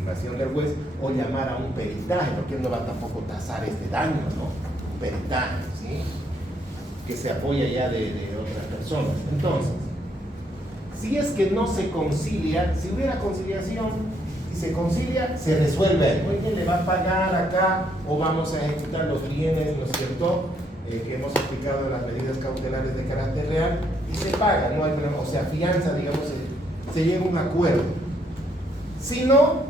estimación del juez o llamar a un peritaje, porque él no va tampoco a tasar este daño, ¿no? Un peritaje, ¿sí? Que se apoya ya de otras personas. Entonces, si es que no se concilia, si hubiera conciliación y se concilia, se resuelve. Oye, le va a pagar acá o vamos a ejecutar los bienes, ¿no es cierto? Que hemos aplicado en las medidas cautelares de carácter real y se paga, no hay problema, o sea, fianza, digamos, se llega a un acuerdo. Si no,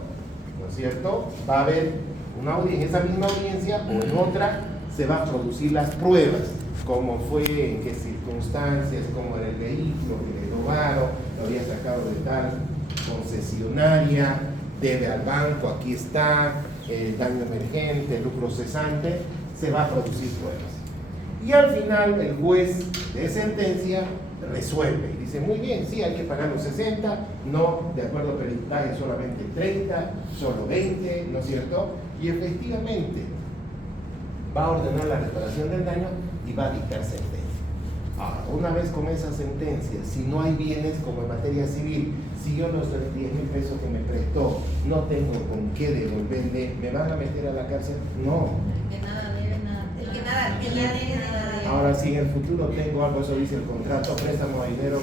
¿no es cierto? Va a haber una audiencia, en esa misma audiencia o en otra se va a producir las pruebas, cómo fue, en qué circunstancias, cómo era el vehículo que le robaron, lo había sacado de tal concesionaria, debe al banco, aquí está, daño emergente, lucro cesante, se va a producir pruebas. Y al final el juez de sentencia resuelve y dice, muy bien, sí, hay que pagar los 60, no, de acuerdo a peritaje solamente 30, solo 20, ¿no es cierto? Y efectivamente va a ordenar la reparación del daño y va a dictar sentencia. Ahora, una vez con esa sentencia, si no hay bienes como en materia civil, si yo los 10.000 pesos que me prestó no tengo con qué devolverle, ¿me van a meter a la cárcel? No. Que nada debe, nada. El que nada debe, nada debe. Ahora, si en el futuro tengo algo, eso dice el contrato, préstamo de dinero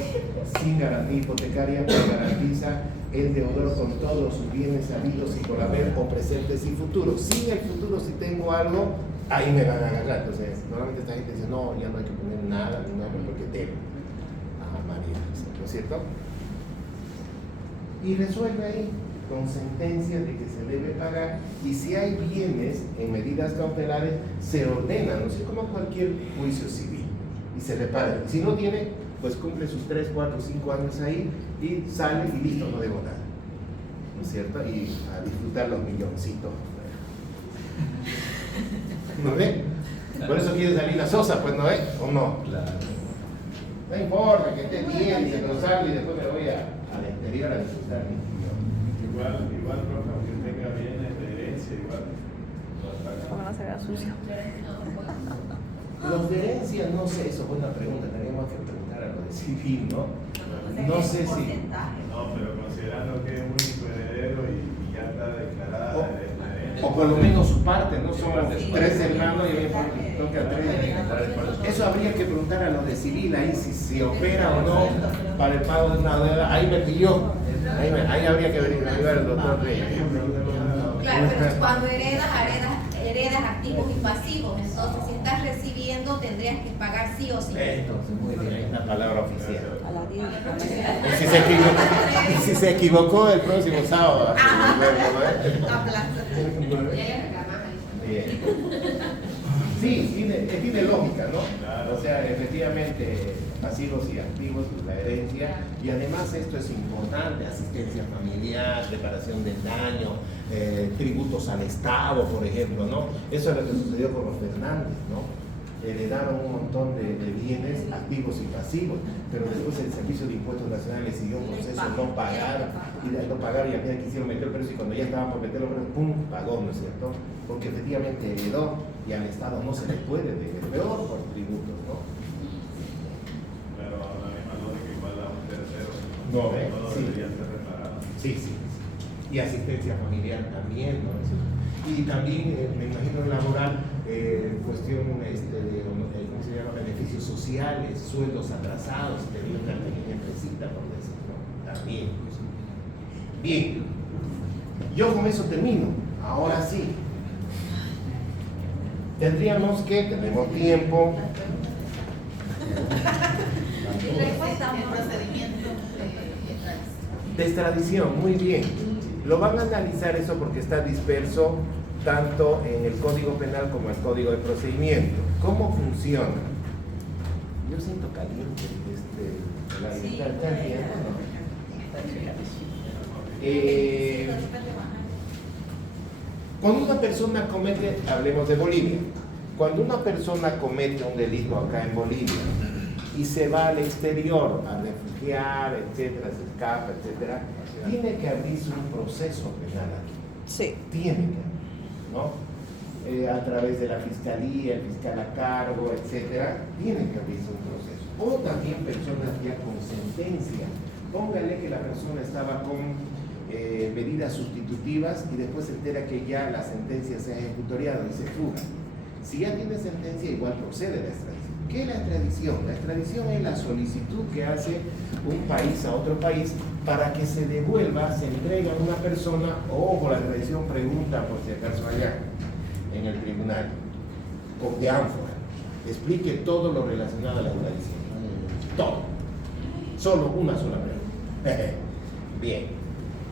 sin garantía hipotecaria, que garantiza el deudor con todos sus bienes habidos y por haber o presentes y futuros. Si en el futuro si tengo algo, ahí me van a agarrar. Entonces, normalmente esta gente dice, no, ya no hay que poner nada, ni nombre porque debo. Ah, María, ¿no es cierto? Y resuelve ahí con sentencia de que se debe pagar, y si hay bienes en medidas cautelares se ordenan, no sé, como cualquier juicio civil, y se repara. Si no tiene, pues cumple sus 3, 4, 5 años ahí y sale y listo, no debo nada, ¿no es cierto? Y a disfrutar los milloncitos. ¿No ve? Por eso quiere salir la Sosa, pues, ¿no ve? ¿O no? Claro. No importa que esté bien y se lo salga y después me voy al exterior a disfrutar. Igual, profe, aunque tenga bienes de herencia, igual. Como no se vea sucio. Los de herencia, no sé, eso es buena pregunta, tendríamos que preguntar a lo de civil, ¿no? No sé si... No, pero considerando que es único heredero y ya está declarada la herencia. O por lo menos su parte, ¿no? Somos 3 hermanos y a mí me toca 3. Eso habría que preguntar a los de civil, ahí si se opera o no para el pago de una deuda. Ahí me pilló. Ahí habría que averiguar el doctor Reyes. Claro, pero cuando heredas activos y pasivos, entonces si estás recibiendo tendrías que pagar sí o sí. Entonces, muy bien, ahí está la palabra oficial. A la 10. Y si se equivocó el próximo sábado. La plaza. Bien. Sí, tiene lógica, ¿no? Claro. O sea, efectivamente, pasivos y activos, la herencia, y además esto es importante, asistencia familiar, reparación del daño, tributos al Estado, por ejemplo, ¿no? Eso es lo que sucedió con los Fernández, ¿no? Heredaron un montón de bienes activos y pasivos, pero después el Servicio de Impuestos Nacionales siguió un proceso, no pagaron, y de no pagar, y al final quisieron meter preso, y cuando ya estaban por meterlo preso, ¡pum!, pagó, ¿no es cierto? Porque efectivamente heredó, y al Estado no se le puede deber, peor por tributos, ¿no? Pero la misma lógica igual a un tercero. No, Todo sí. debería ser reparado. Sí. Y asistencia familiar también, ¿no? Y también, me imagino, en laboral, cuestión de, ¿cómo se llama? Beneficios sociales, sueldos atrasados, tenía una pequeña empresita, por decirlo, también. Bien, yo con eso termino. Ahora sí. Tenemos tiempo. De extradición, muy bien. Lo van a analizar eso porque está disperso tanto en el Código Penal como el Código de Procedimiento. ¿Cómo funciona? Yo siento caliente ¿está bien, no? Cuando una persona comete, hablemos de Bolivia, cuando una persona comete un delito acá en Bolivia y se va al exterior a refugiar, etcétera, se escapa, etcétera, tiene que abrirse un proceso penal aquí. Sí. Tiene que, ¿no? A través de la fiscalía, el fiscal a cargo, etcétera, tiene que abrirse un proceso. O también personas ya con sentencia. Póngale que la persona estaba con medidas sustitutivas y después se entera que ya la sentencia se ha ejecutoriado y se fuga. Si ya tiene sentencia, igual procede la extradición. ¿Qué es la extradición? La extradición es la solicitud que hace un país a otro país para que se devuelva, se entregue a una persona, o por la extradición pregunta por si acaso allá en el tribunal, con de ánfora, explique todo lo relacionado a la extradición. Todo. Solo una sola pregunta. Bien.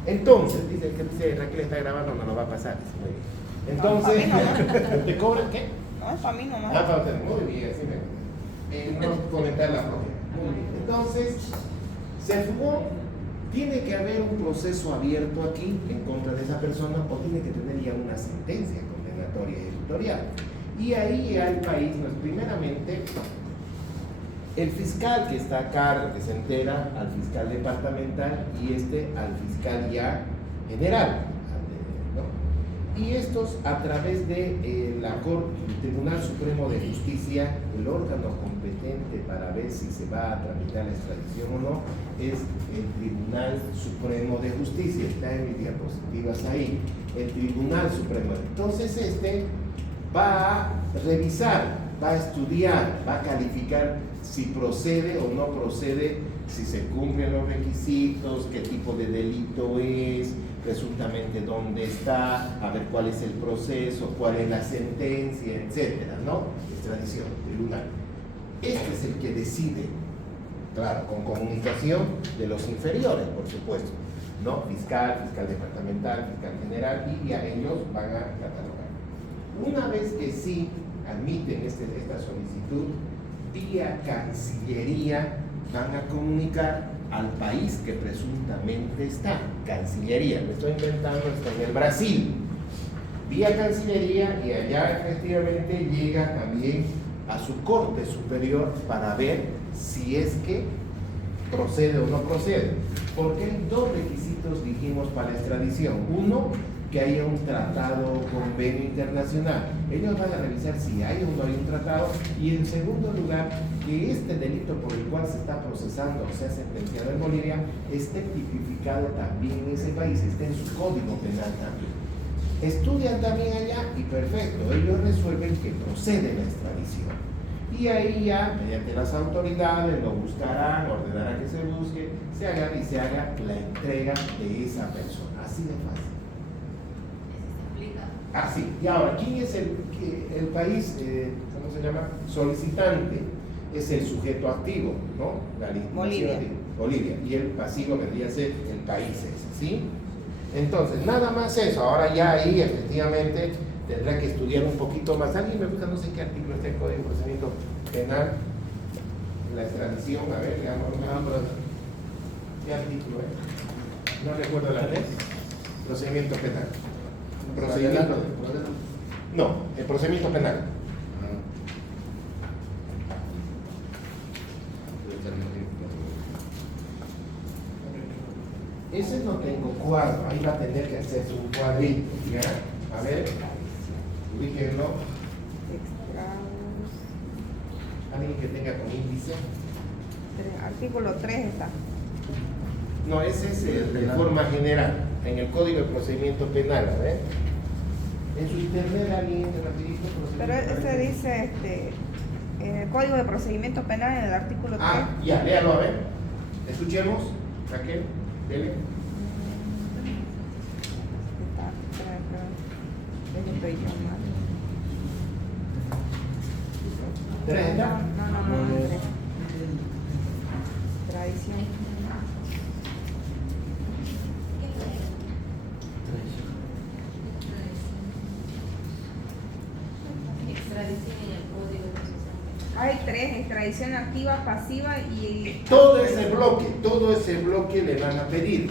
Entonces, dice que Raquel está grabando, no nos va a pasar. Muy bien. Entonces, ¿te cobran qué? No, es para mí nomás. Ah, para usted. Muy bien, sí me gusta. No comentar la propia. Muy bien. Entonces, se fugó. Tiene que haber un proceso abierto aquí en contra de esa persona o tiene que tener ya una sentencia condenatoria ejecutorial. Y ahí al país, pues, primeramente, el fiscal que está a cargo, que se entera al fiscal departamental y al fiscal ya general, ¿no? Y estos a través de el Tribunal Supremo de Justicia, el órgano competente para ver si se va a tramitar la extradición o no, es el Tribunal Supremo de Justicia. Está en mis diapositivas ahí, el Tribunal Supremo. Entonces va a revisar, va a estudiar, va a calificar si procede o no procede, si se cumplen los requisitos, qué tipo de delito es, presuntamente dónde está, a ver cuál es el proceso, cuál es la sentencia, etcétera, ¿no? Extradición, tribunal. Este es el que decide, claro, con comunicación de los inferiores, por supuesto, ¿no? Fiscal departamental, fiscal general, y a ellos van a catalogar. Una vez que sí admiten esta solicitud, vía Cancillería van a comunicar al país que presuntamente está. Cancillería, me estoy inventando, está en el Brasil. Vía Cancillería, y allá efectivamente llega también a su Corte Superior para ver si es que procede o no procede. Porque hay dos requisitos, dijimos, para la extradición. Uno, que haya un tratado, convenio internacional. Ellos van a revisar si hay o no hay un tratado. Y en segundo lugar, que este delito por el cual se está procesando o sea sentenciado en Bolivia esté tipificado también en ese país, esté en su código penal también. Estudian también allá y perfecto, ellos resuelven que procede la extradición. Y ahí ya, mediante las autoridades, lo buscarán, ordenarán que se busque, se haga y se haga la entrega de esa persona. Así de fácil. Así. Y ahora, ¿quién es el país, cómo se llama? Solicitante. Es el sujeto activo, ¿no? La Bolivia. Bolivia. Y el pasivo vendría a ser el país ese, ¿sí? Entonces, nada más eso. Ahora ya ahí, efectivamente, tendrá que estudiar un poquito más. Alguien me gusta, no sé qué artículo está el Código de Procedimiento Penal, la extradición, a ver, veamos. ¿Qué artículo es? No recuerdo la ley. Procedimiento penal. Procedimiento. No, el procedimiento penal. Ese no tengo cuadro, ahí va a tener que hacerse un cuadrito, ¿ya? A ver, ubíquenlo. Alguien que tenga con índice. Artículo 3 está. No, ese es de forma general, en el Código de Procedimiento Penal, a ver. En su internet alguien rapidito. Pero ese dice, en el Código de Procedimiento Penal, en el artículo 3. Ah, ya, léalo a ver. Escuchemos, Raquel, dele. ¿Tres está? No, 3. Tradición. Hay 3, extradición activa, pasiva y... Todo ese bloque le van a pedir.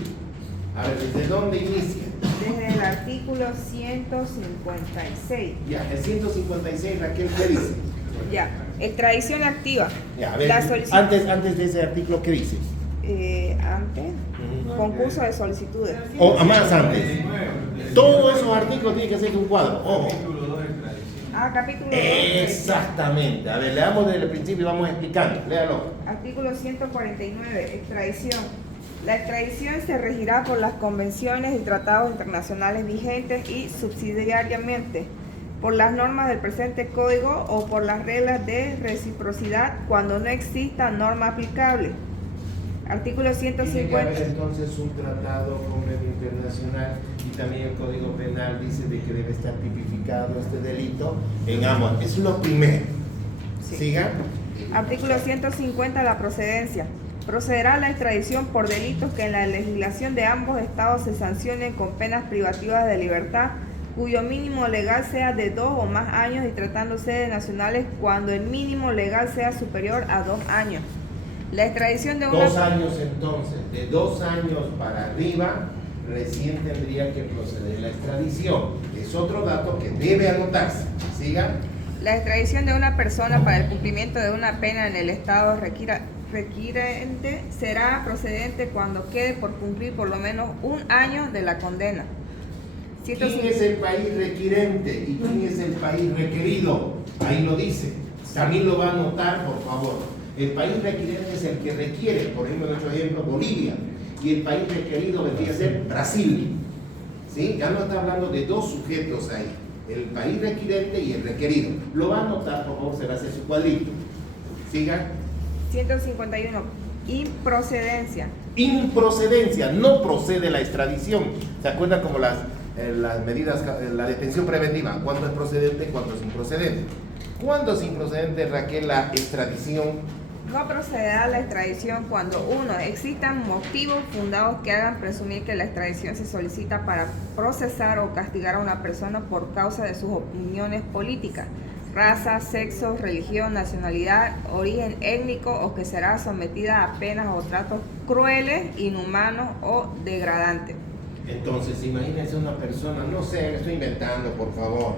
A ver, ¿desde dónde inicia? Desde el artículo 156. Ya, el 156, Raquel, ¿qué dice? Ya, extradición activa. Ya, a ver, La solicitud. antes de ese artículo, ¿qué dice? Antes, concurso de solicitudes. O más antes. Todos esos artículos tienen que ser un cuadro. Ojo. Capítulo 2. Exactamente. A ver, leamos desde el principio y vamos explicando. Léalo. Artículo 149, extradición. La extradición se regirá por las convenciones y tratados internacionales vigentes y subsidiariamente por las normas del presente código o por las reglas de reciprocidad cuando no exista norma aplicable. Artículo Tiene que 150. haber entonces un tratado convenio internacional y también el Código Penal dice de que debe estar tipificado este delito en ambos. Es lo primero. Sí. Siga. Artículo 150. La procedencia. Procederá a la extradición por delitos que en la legislación de ambos estados se sancionen con penas privativas de libertad, cuyo mínimo legal sea de 2 o más años y tratándose de nacionales cuando el mínimo legal sea superior a 2 años. La extradición de una... 2 años entonces, de 2 años para arriba, recién tendría que proceder la extradición. Es otro dato que debe anotarse. Siga. La extradición de una persona para el cumplimiento de una pena en el estado requirente será procedente cuando quede por cumplir por lo menos 1 año de la condena. ¿Quién es el país requirente y quién es el país requerido? Ahí lo dice. También lo va a anotar, por favor. El país requirente es el que requiere, por ejemplo, en nuestro ejemplo, Bolivia. Y el país requerido vendría a ser Brasil. ¿Sí? Ya no está hablando de 2 sujetos ahí. El país requirente y el requerido. Lo va a anotar, por favor, se va a hacer su cuadrito. Siga. 151. Improcedencia. Improcedencia, no procede la extradición. ¿Se acuerdan como las medidas, la detención preventiva? ¿Cuándo es procedente? ¿Cuándo es improcedente? ¿Cuándo es improcedente, Raquel, la extradición? No procederá a la extradición cuando 1. Existan motivos fundados que hagan presumir que la extradición se solicita para procesar o castigar a una persona por causa de sus opiniones políticas, raza, sexo, religión, nacionalidad, origen étnico o que será sometida a penas o tratos crueles, inhumanos o degradantes. Entonces, imagínense una persona, no sé, me estoy inventando, por favor,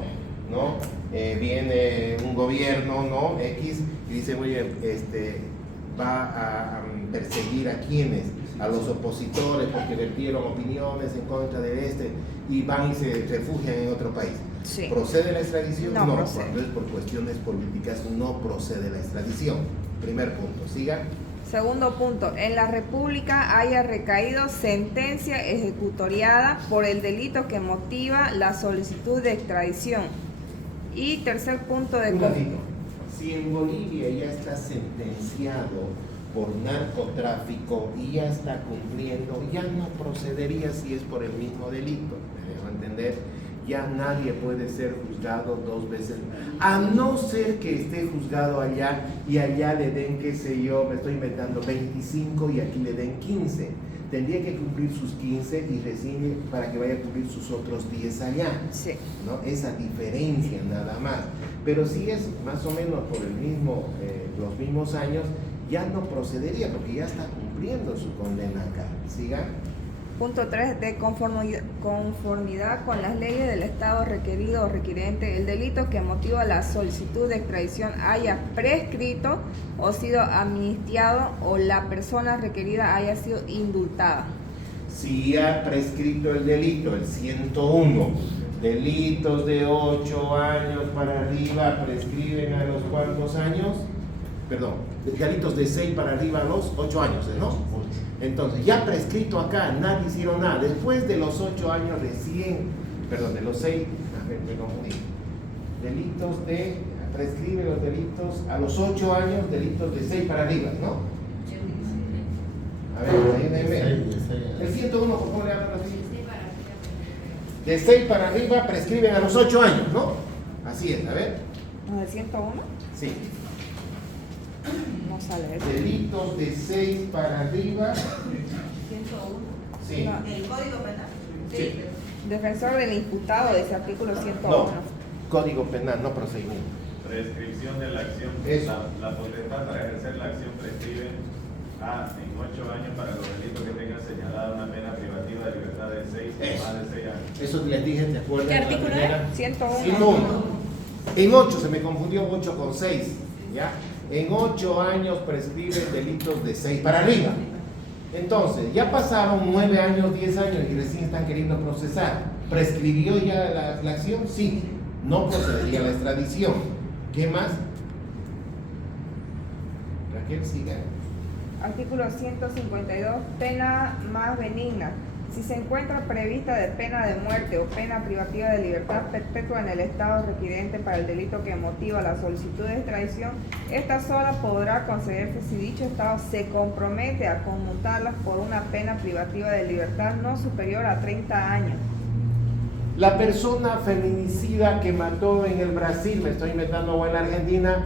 ¿no? Viene un gobierno, ¿no? X, y dice, oye, va a perseguir a quienes, a los opositores, porque vertieron opiniones en contra de y van y se refugian en otro país. Sí. ¿Procede la extradición? No procede. Cuando es por cuestiones políticas no procede la extradición. Primer punto, siga. Segundo punto, en la República haya recaído sentencia ejecutoriada por el delito que motiva la solicitud de extradición. Y tercer punto de... Un ratito. Si en Bolivia ya está sentenciado por narcotráfico y ya está cumpliendo, ya no procedería si es por el mismo delito. ¿Me dejo entender? Ya nadie puede ser juzgado 2 veces, a no ser que esté juzgado allá y allá le den, qué sé yo, me estoy inventando, 25 y aquí le den 15. Tendría que cumplir sus 15 y recién para que vaya a cumplir sus otros 10 allá. Sí. ¿No? Esa diferencia nada más. Pero si es más o menos por el mismo, los mismos años, ya no procedería porque ya está cumpliendo su condena acá. ¿Siga? Punto 3. De conformidad con las leyes del Estado requerido o requirente, el delito que motiva la solicitud de extradición haya prescrito o sido amnistiado o la persona requerida haya sido indultada. Si ha prescrito el delito, el 101, delitos de 8 años para arriba prescriben a los cuántos años? Perdón, delitos de 6 para arriba a los 8 años, ¿no? Entonces, ya prescrito acá, nadie hicieron nada. Después de los 8 años recién, perdón, de los 6, me confundí. Delitos de, prescribe los delitos a los 8 años, delitos de 6 para arriba, ¿no? A ver, ayúdenme. El 101, ¿por cómo le hablan así? De 6 para arriba prescriben a los 8 años, ¿no? Así es, a ver. ¿No es 101? Sí. No sale eso. Delitos de 6 para arriba. 101. Sí. No. ¿El Código Penal? Sí. Defensor del imputado de ese artículo 101. No, Código Penal, no procedimiento. Prescripción de la acción. Eso. La potestad para ejercer la acción prescribe en 8 años para los delitos que tengan señalada una pena privativa de libertad de 6 o más de 6 años. Eso les dije, ¿te acuerdas? ¿Qué La artículo primera? 101. 101. En 8 se me confundió 8 con 6. ¿Ya? En 8 años prescriben delitos de 6 para arriba. Entonces, ya pasaron 9 años, 10 años y recién están queriendo procesar. ¿Prescribió ya la acción? Sí. No procedería la extradición. ¿Qué más? Raquel, siga. Artículo 152. Pena más benigna. Si se encuentra prevista de pena de muerte o pena privativa de libertad perpetua en el estado requirente para el delito que motiva la solicitud de extradición, esta sola podrá concederse si dicho estado se compromete a conmutarlas por una pena privativa de libertad no superior a 30 años. La persona feminicida que mató en el Brasil, me estoy inventando, o en la Argentina,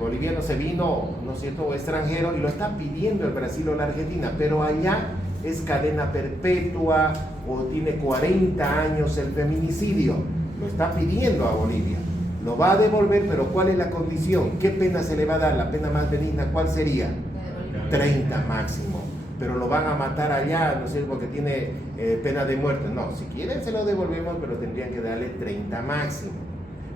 boliviano se vino, ¿no es cierto?, o extranjero, y lo está pidiendo el Brasil o la Argentina, pero allá es cadena perpetua o tiene 40 años el feminicidio, lo está pidiendo a Bolivia, lo va a devolver, pero ¿cuál es la condición? ¿Qué pena se le va a dar? La pena más benigna, ¿cuál sería? 30 máximo, pero lo van a matar allá, no sé, porque tiene pena de muerte. No, si quieren se lo devolvemos, pero tendrían que darle 30 máximo.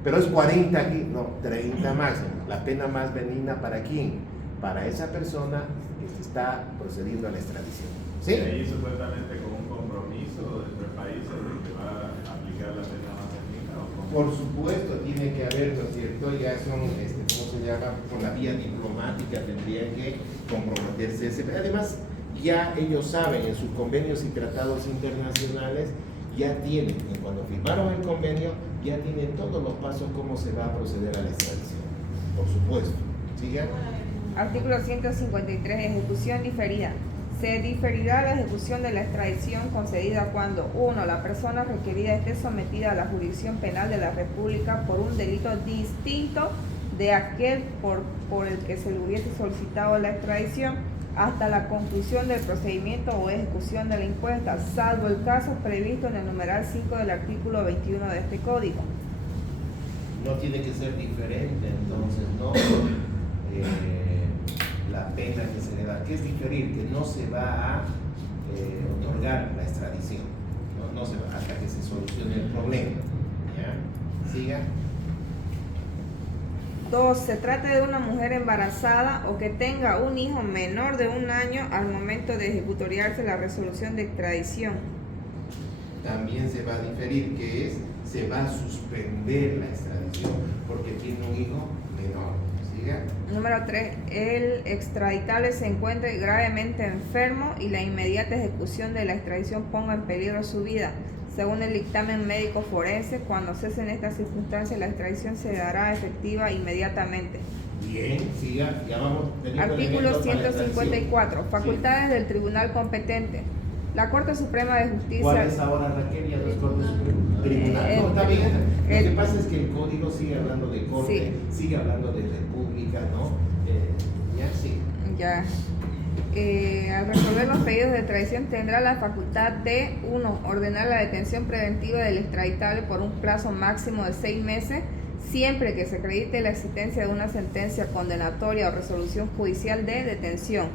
Pero es 40 aquí, no, 30 máximo. La pena más benigna ¿para quién? Para esa persona que se está procediendo a la extradición. ¿Sí? Y ahí supuestamente con un compromiso entre países de que va a aplicar la pena más benigna. Por supuesto, tiene que haber, ¿no es cierto? Ya son, ¿cómo se llama? Por la vía diplomática tendrían que comprometerse. Además, ya ellos saben en sus convenios y tratados internacionales, ya tienen, y cuando firmaron el convenio, ya tienen todos los pasos cómo se va a proceder a la extradición. Por supuesto. ¿Siga? Artículo 153. Ejecución diferida. Se diferirá la ejecución de la extradición concedida cuando 1. La persona requerida esté sometida a la jurisdicción penal de la República por un delito distinto de aquel por el que se le hubiese solicitado la extradición hasta la conclusión del procedimiento o ejecución de la impuesta, salvo el caso previsto en el numeral 5 del artículo 21 de este código. No tiene que ser diferente, entonces, ¿no? La pena que se le da, ¿qué es diferir? Que no se va a otorgar la extradición, no se va hasta que se solucione el problema. ¿Ya? Siga. 2. Se trata de una mujer embarazada o que tenga un hijo menor de 1 año al momento de ejecutoriarse la resolución de extradición. También se va a diferir, que es, se va a suspender la extradición porque tiene un hijo menor. Siga. Número 3. El extraditable se encuentre gravemente enfermo y la inmediata ejecución de la extradición ponga en peligro su vida. Según el dictamen médico forense, cuando cesen estas circunstancias, la extradición se dará efectiva inmediatamente. Bien, siga, ya vamos. Artículo 154. Facultades del tribunal competente. La Corte Suprema de Justicia. ¿Cuál es ahora, Raquel? Ya no es Corte Suprema. Tribunal. No, está bien. Lo que pasa es que el código sigue hablando de corte, sigue hablando de república, ¿no? Ya sí. Ya. Al resolver los pedidos de extradición tendrá la facultad de 1. Ordenar la detención preventiva del extraditable por un plazo máximo de 6 meses, siempre que se acredite la existencia de una sentencia condenatoria o resolución judicial de detención.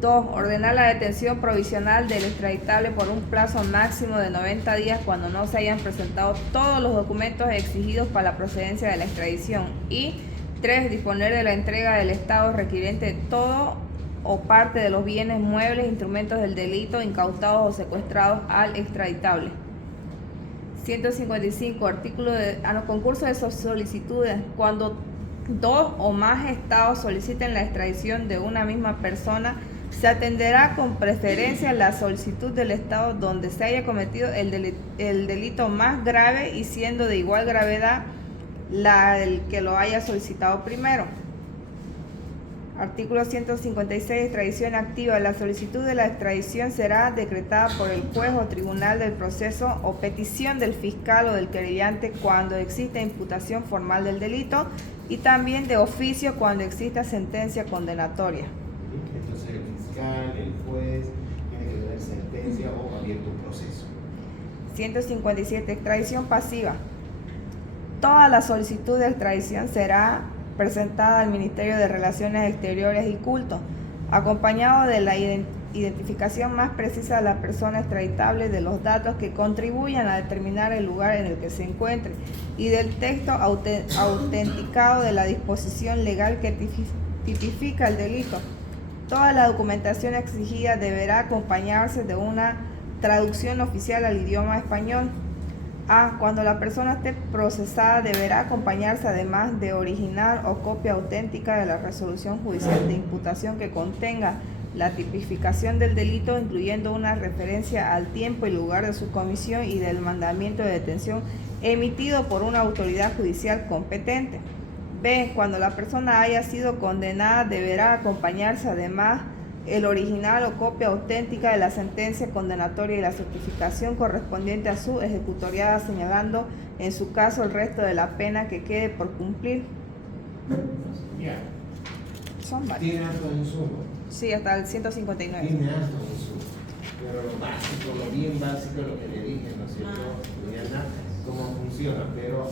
2. Ordenar la detención provisional del extraditable por un plazo máximo de 90 días cuando no se hayan presentado todos los documentos exigidos para la procedencia de la extradición. Y 3. Disponer de la entrega del Estado requirente de todo o parte de los bienes muebles, instrumentos del delito, incautados o secuestrados al extraditable. 155. Artículo de concurso de solicitudes. Cuando 2 o más estados soliciten la extradición de una misma persona, se atenderá con preferencia la solicitud del estado donde se haya cometido el delito más grave y siendo de igual gravedad el que lo haya solicitado primero. Artículo 156. Extradición activa. La solicitud de la extradición será decretada por el juez o tribunal del proceso o petición del fiscal o del querellante cuando exista imputación formal del delito y también de oficio cuando exista sentencia condenatoria. Entonces el fiscal, el juez, tiene que tener sentencia o abierto un proceso. 157. Extradición pasiva. Toda la solicitud de extradición será presentada al Ministerio de Relaciones Exteriores y Culto, acompañado de la identificación más precisa de la persona extraditable, de los datos que contribuyan a determinar el lugar en el que se encuentre y del texto autenticado de la disposición legal que tipifica el delito. Toda la documentación exigida deberá acompañarse de una traducción oficial al idioma español. A. Cuando la persona esté procesada deberá acompañarse además de original o copia auténtica de la resolución judicial de imputación que contenga la tipificación del delito, incluyendo una referencia al tiempo y lugar de su comisión y del mandamiento de detención emitido por una autoridad judicial competente. B. Cuando la persona haya sido condenada deberá acompañarse además el original o copia auténtica de la sentencia condenatoria y la certificación correspondiente a su ejecutoriada, señalando en su caso el resto de la pena que quede por cumplir. Ya. Son varios. Tiene harto insumo. Sí, hasta el 159. Tiene harto insumo. Pero lo básico, lo bien básico, lo que le dije, ¿no es cierto? Juliana, cómo funciona, pero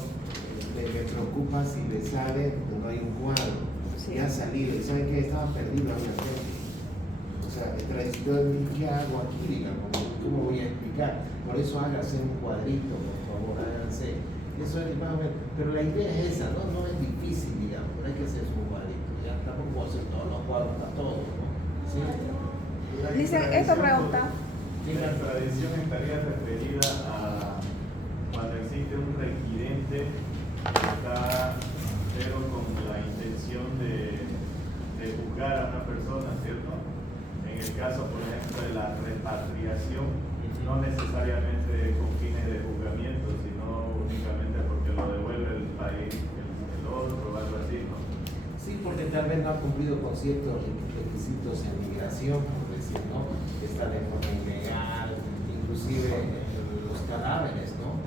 me preocupa si le sale, porque no hay un cuadro. Sí. Ya ha salido, y ¿saben qué? Estaba perdido había gente. O sea, ¿qué hago aquí? Digamos, ¿cómo voy a explicar? Por eso hágase un cuadrito, por favor, háganse. Eso es más o menos, pero la idea es esa, ¿no? No es difícil, digamos, pero hay que hacerse un cuadrito. Ya tampoco puedo hacer todos los cuadros para todos, ¿no? ¿Sí? Dicen, esta pregunta. Y la extradición estaría referida a cuando existe un requirente que está, pero con la intención de juzgar a una persona, ¿cierto? En el caso, por ejemplo, de la repatriación, no necesariamente con fines de juzgamiento, sino únicamente porque lo devuelve el país, el otro o algo así, ¿no? Sí, porque tal vez no ha cumplido con ciertos requisitos en migración, por decir, ¿no? Está de forma ilegal, inclusive los cadáveres, ¿no?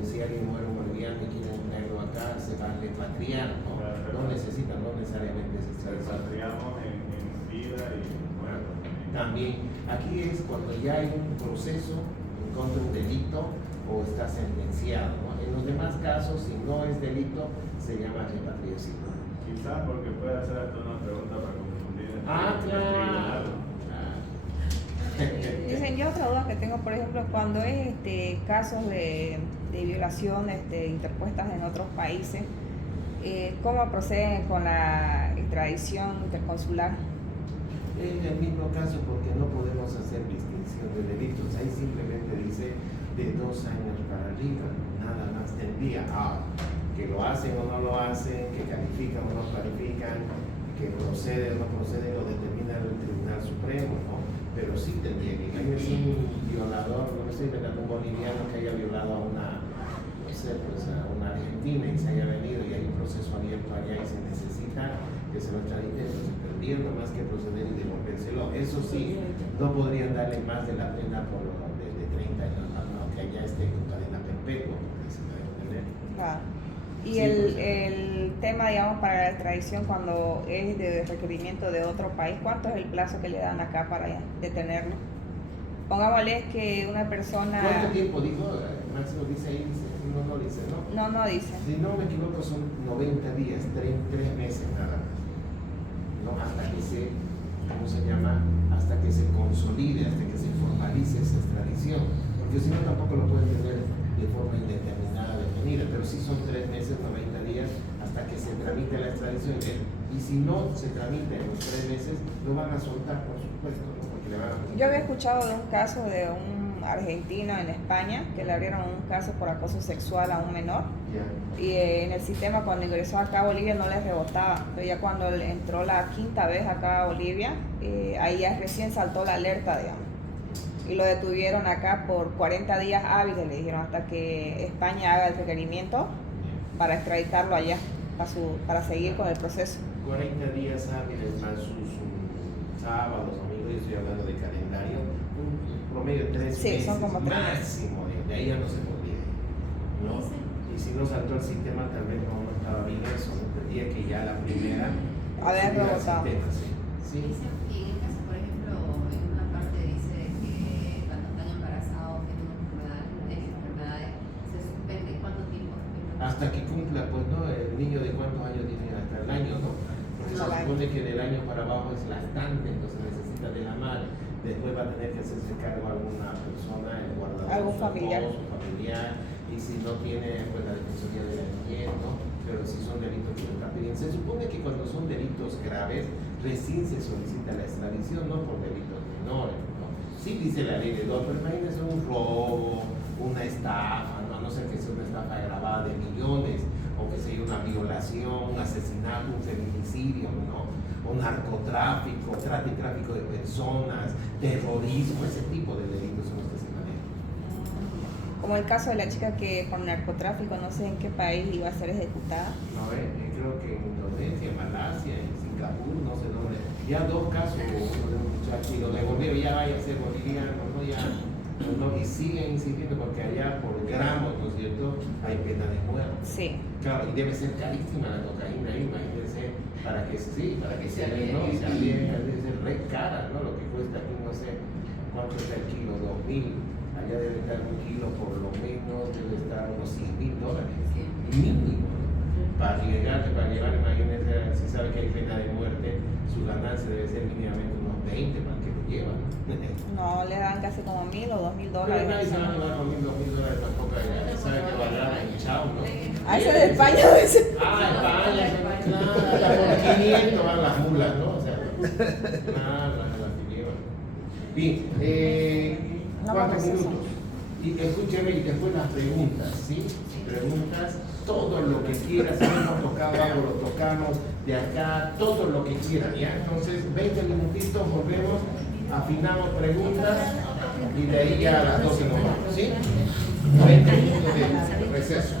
Si alguien muere un boliviano y quiere traerlo acá, se va a repatriar, ¿no? No necesita, no necesariamente se Repatriamos en vida y muerto. También, aquí es cuando ya hay un proceso en contra de un delito o está sentenciado, ¿no? En los demás casos, si no es delito, se llama repatriación. Quizás porque puede hacer hasta una pregunta para confundir el Claro. Dicen, yo otra duda que tengo, por ejemplo, cuando es casos de violación interpuestas en otros países, ¿cómo proceden con la extradición interconsular? Es el mismo caso porque no podemos hacer distinción de delitos. Ahí simplemente dice de 2 años para arriba, nada más tendría. Que lo hacen o no lo hacen, que califican o no califican, que procede o no procede, lo determina el Tribunal Supremo, ¿no? Pero sí tendría que es un violador, no me estoy inventando, un boliviano que haya violado a una, no sé, pues a una argentina y se haya venido y hay un proceso abierto allá y se necesita que se lo extradite, entonces perdiendo más que proceder y devolvérselo. Eso sí, no podrían darle más de la pena por de 30 años más, aunque allá esté con cadena perpetua, porque se debe tener. Claro. Y Sí, el tema, digamos, para la extradición cuando es de requerimiento de otro país, ¿cuánto es el plazo que le dan acá para detenerlo? Pongámosle que una persona... ¿Cuánto tiempo dijo? Máximo dice ahí, no dice, ¿no? No dice. Si no me equivoco son 90 días, 3 meses nada más. ¿No? Hasta que se, ¿cómo se llama? Hasta que se consolide, hasta que se formalice esa extradición. Porque si no tampoco lo pueden tener de forma indeterminada detenida, pero sí son 3 meses, 90 días, hasta que se tramite la extradición. Y si no se tramite en los 3 meses, lo van a soltar, por supuesto, ¿no? Porque le van a... Yo había escuchado de un caso de un argentino en España que le abrieron un caso por acoso sexual a un menor. Ya. Y en el sistema cuando ingresó acá a Bolivia no le rebotaba, pero ya cuando él entró la 5ª vez acá a Bolivia, ahí ya recién saltó la alerta, digamos. Y lo detuvieron acá por 40 días hábiles, le dijeron, hasta que España haga el requerimiento para extraditarlo allá, para seguir con el proceso. 40 días hábiles más sus sábados, domingos, yo estoy hablando de calendario, un promedio de 3 meses son como 3 meses. máximo, de ahí ya no se podía, ¿no? Y si no saltó el sistema, tal vez no estaba bien eso, ¿no? Tendría que ya la primera Haber subir al rebotado. sistema, sí. Dice, y en el caso, por ejemplo, en una parte dice que cuando están embarazados tienen enfermedades, se suspende cuánto tiempo. Hasta que cumpla, pues, ¿no? El niño de cuántos años tiene, hasta el año, ¿no? Porque se supone que del año para abajo es lactante, entonces necesita de la madre. Después va a tener que hacerse cargo alguna persona, el guardador, Algún familiar. su familiar, y si no tiene, pues la defensoría de la niñez, ¿no? Pero si son delitos que lo están pidiendo. Se supone que cuando son delitos graves, recién se solicita la extradición, no por delitos menores, ¿no? Sí dice la ley de dos, pero imagínense un robo, una estafa, ¿no? A no ser que de millones, o que sea una violación, un asesinato, un feminicidio, ¿no? Un narcotráfico, tráfico de personas, terrorismo, ese tipo de delitos son los que se manejan. Como el caso de la chica que con narcotráfico, no sé en qué país iba a ser ejecutada. No, creo que en Indonesia, en Malasia, en Singapur, no sé dónde. Ya 2 casos, uno de un muchacho y lo devolvieron, ya vaya a ser boliviano, ¿no? Ya, no, y siguen insistiendo porque allá por gramos, ¿no es cierto?, hay pena de muerte. Sí. Claro, y debe ser carísima la cocaína, imagínense, para que sí, para que se vea, ¿no? Se vea, debe ser re cara, ¿no? Lo que cuesta aquí, no sé cuánto está el kilo, 2.000. Allá debe estar un kilo por lo menos, debe estar unos $100.000, mínimo, ¿no? Para llevar, imagínense, si sabe que hay pena de muerte, su ganancia debe ser mínimamente unos 20 para que lo llevan. No, le dan casi como $1.000 o $2.000. Pero nadie se va a llevar con $1.000 tampoco, ya sabe que va a ganar en chao, ¿no? A ese de España a veces. España, claro, por 500 van las mulas, ¿no? O sea, nada, las que llevan. Bien, No, 4 pues eso. minutos. Y escúcheme, y después las preguntas, ¿sí? Preguntas, todo lo que quieras, si hemos tocado algo, lo tocamos de acá, todo lo que quieran, ¿ya? Entonces, 20 minutitos, volvemos, afinamos preguntas y de ahí ya a las 12 nos vamos, ¿sí? 20 minutos de receso.